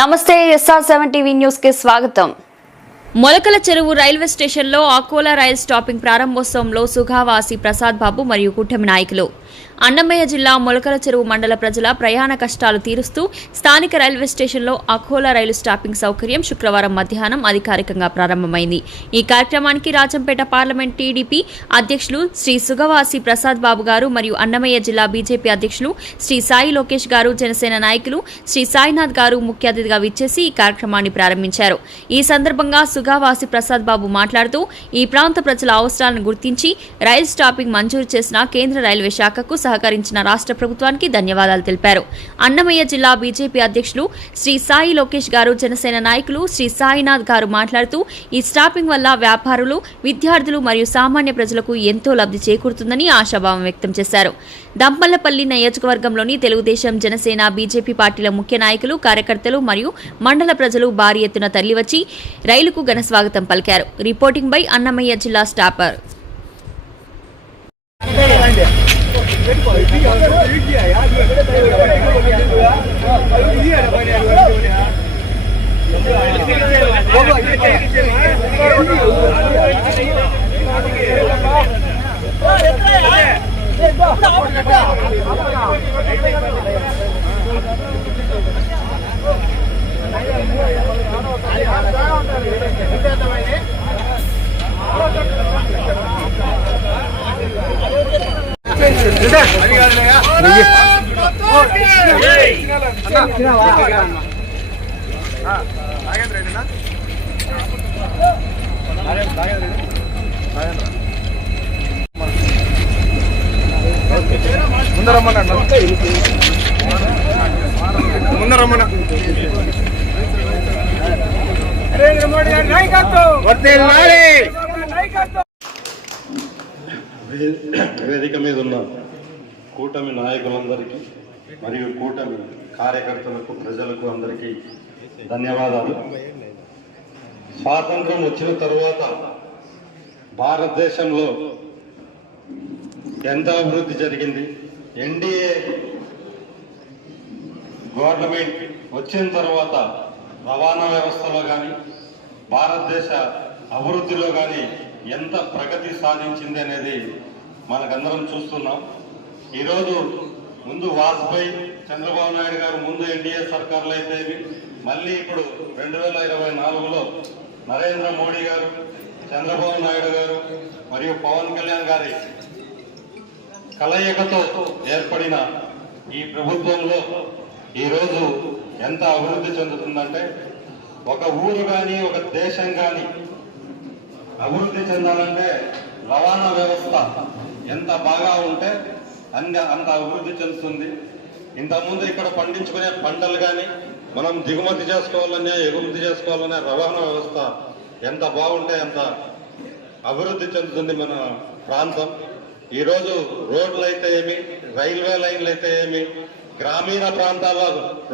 నమస్తే SR7 TV news కి స్వాగతం. మొలకల చెరువు రైల్వే స్టేషన్లో అకోలా రైల్ స్టాపింగ్ ప్రారంభోత్సవంలో సుగావాసి ప్రసాద్ బాబు మరియు కూటమి నాయకులు. అన్నమయ్య జిల్లా మొలకల చెరువు మండల ప్రజల ప్రయాణ కష్టాలు తీరుస్తూ స్థానిక రైల్వే స్టేషన్లో అకోలా రైలు స్టాపింగ్ సౌకర్యం శుక్రవారం మధ్యాహ్నం అధికారికంగా ప్రారంభమైంది. ఈ కార్యక్రమానికి రాజంపేట పార్లమెంట్ టీడీపీ అధ్యక్షులు శ్రీ సుగవాసి ప్రసాద్ బాబు గారు మరియు అన్నమయ్య జిల్లా బీజేపీ అధ్యక్షులు శ్రీ సాయి లోకేష్ గారు, జనసేన నాయకులు శ్రీ సాయినాథ్ గారు ముఖ్య అతిథిగా విచ్చేసి ఈ కార్యక్రమాన్ని ప్రారంభించారు. ఈ సందర్భంగా సుగావాసి ప్రసాద్ బాబు మాట్లాడుతూ ఈ ప్రాంత ప్రజల అవసరాలను గుర్తించి రైలు స్టాపింగ్ మంజూరు చేసిన కేంద్ర రైల్వే శాఖకు సహకరించిన రాష్ట్ర ప్రభుత్వానికి ధన్యవాదాలు తెలిపారు. అన్నమయ్య జిల్లా బీజేపీ అధ్యక్షులు శ్రీ సాయి లోకేష్ గారు, జనసేన నాయకులు శ్రీ సాయినాథ్ గారు మాట్లాడుతూ ఈ స్టాపింగ్ వల్ల వ్యాపారులు, విద్యార్థులు మరియు సామాన్య ప్రజలకు ఎంతో లబ్ధి చేకూరుతుందని ఆశాభావం వ్యక్తం చేశారు. దంపల్లపల్లి నియోజకవర్గంలోని తెలుగుదేశం, జనసేన, బీజేపీ పార్టీల ముఖ్య నాయకులు, కార్యకర్తలు మరియు మండల ప్రజలు భారీ ఎత్తున తరలివచ్చి రైలుకు ఘన స్వాగతం పలికారు. రిపోర్టింగ్ బై అన్నమయ్య జిల్లా స్టాపర్. ముందరమ్మన్నా వేదిక మీద ఉన్న కూటమి నాయకులందరికీ మరియు కూటమి కార్యకర్తలకు, ప్రజలకు అందరికీ ధన్యవాదాలు. స్వాతంత్రం వచ్చిన తరువాత భారతదేశంలో ఎంత అభివృద్ధి జరిగింది. ఎన్డీఏ గవర్నమెంట్ వచ్చిన తర్వాత రవాణా వ్యవస్థలో కానీ, భారతదేశ అభివృద్ధిలో కానీ ఎంత ప్రగతి సాధించింది అనేది మనకందరం చూస్తున్నాం. ఈరోజు ముందు వాజ్పేయి, చంద్రబాబు నాయుడు గారు ముందు ఎన్డీఏ సర్కార్లు అయితే, మళ్ళీ ఇప్పుడు 2024లో నరేంద్ర మోడీ గారు, చంద్రబాబు నాయుడు గారు మరియు పవన్ కళ్యాణ్ గారి కలయికతో ఏర్పడిన ఈ ప్రభుత్వంలో ఈరోజు ఎంత అభివృద్ధి చెందుతుందంటే, ఒక ఊరు కానీ ఒక దేశం కానీ అభివృద్ధి చెందాలంటే రవాణా వ్యవస్థ ఎంత బాగా ఉంటే అంత అభివృద్ధి చెందుతుంది. ఇంతకుముందు ఇక్కడ పండించుకునే పంటలు కానీ మనం దిగుమతి చేసుకోవాలనే, ఎగుమతి చేసుకోవాలనే రవాణా వ్యవస్థ ఎంత బాగుంటే అంత అభివృద్ధి చెందుతుంది మన ప్రాంతం. ఈరోజు రోడ్లు అయితే ఏమి, రైల్వే లైన్లు అయితే ఏమి, గ్రామీణ ప్రాంతాల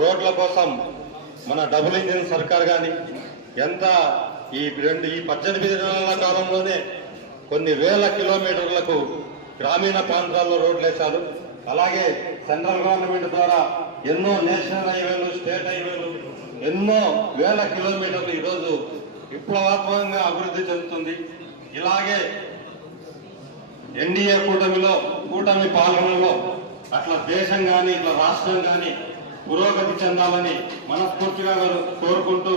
రోడ్ల కోసం మన డబుల్ ఇంజిన్ సర్కార్ కానీ ఎంత ఈ 18 నెలల కాలంలోనే కొన్ని వేల కిలోమీటర్లకు గ్రామీణ ప్రాంతాల్లో రోడ్లు వేశారు. అలాగే సెంట్రల్ గవర్నమెంట్ ద్వారా ఎన్నో నేషనల్ హైవేలు, స్టేట్ హైవేలు, ఎన్నో వేల కిలోమీటర్లు ఈరోజు విప్లవాత్మకంగా అభివృద్ధి చెందుతుంది. ఇలాగే ఎన్డీఏ కూటమి పాలనలో అట్లా దేశం కానీ, ఇట్లా రాష్ట్రం కానీ పురోగతి చెందాలని మనస్ఫూర్తిగా కోరుకుంటూ,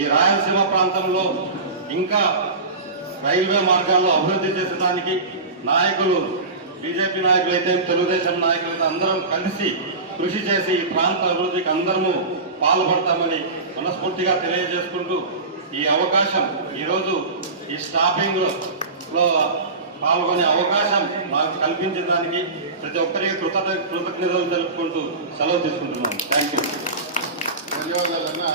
ఈ రాయలసీమ ప్రాంతంలో ఇంకా రైల్వే మార్గాల్లో అభివృద్ధి చేసేదానికి నాయకులు, బీజేపీ నాయకులైతే, తెలుగుదేశం నాయకులైతే అందరం కలిసి కృషి చేసి ఈ ప్రాంత అభివృద్ధికి అందరము పాల్పడతామని మనస్ఫూర్తిగా తెలియజేసుకుంటూ, ఈ అవకాశం ఈరోజు ఈ స్టాపింగ్ లో పాల్గొనే అవకాశం నాకు కల్పించిన దానికి ప్రతి ఒక్కరికి కృతజ్ఞతలు తెలుపుకుంటూ సెలవు తీసుకుంటున్నాను. Thank you. ధన్యవాదాలన్నా.